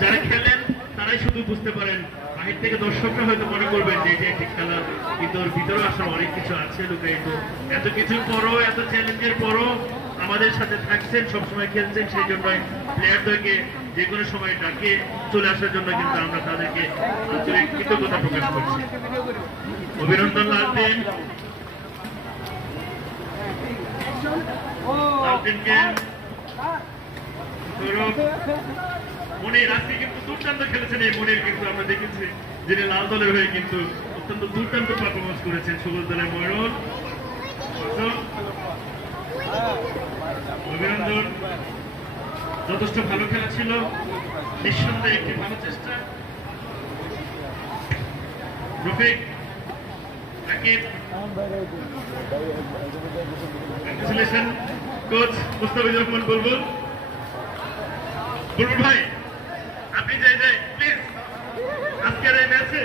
যারা খেলেন তারাই শুধু বুঝতে পারেন, বাহির থেকে দর্শকরা হয়তো মনে করবেন যে এটা একটি খেলা, কিন্তু ওর ভিতরে আসলে অনেক কিছু আছে লুকায়িত। এত কিছুর পরও, এত চ্যালেঞ্জের পরও আমাদের সাথে থাকছেন, সবসময় খেলছেন, সেই জন্যই প্লেয়ারদেরকে যে কোনো সময় ডাকে চলে আসার জন্য কিন্তু আমরা তাদেরকে আন্তরিক কৃতজ্ঞতা প্রকাশ করছি। অভিনন্দন লালদিন, লালদিনকে মনির আজকে কিন্তু দুর্দান্ত খেলেছেন। এই মনির কিন্তু আমরা দেখেছি যিনি লাল দলের হয়ে কিন্তু অত্যন্ত দুর্দান্ত পারফরমেন্স করেছেন। সবুজ দলের ময়ূর অভিনন্দন, যথেষ্ট ভালো খেলা ছিল, নিঃসন্দেহে একটি ভালো চেষ্টা। রফিক, রাকিব, কংগ্রেচুলেশন কোচ মুস্তাফিজুর রহমান বুলবুল। বুলবুল ভাই, আপনি যাই প্লিজ আজকের এই ম্যাচে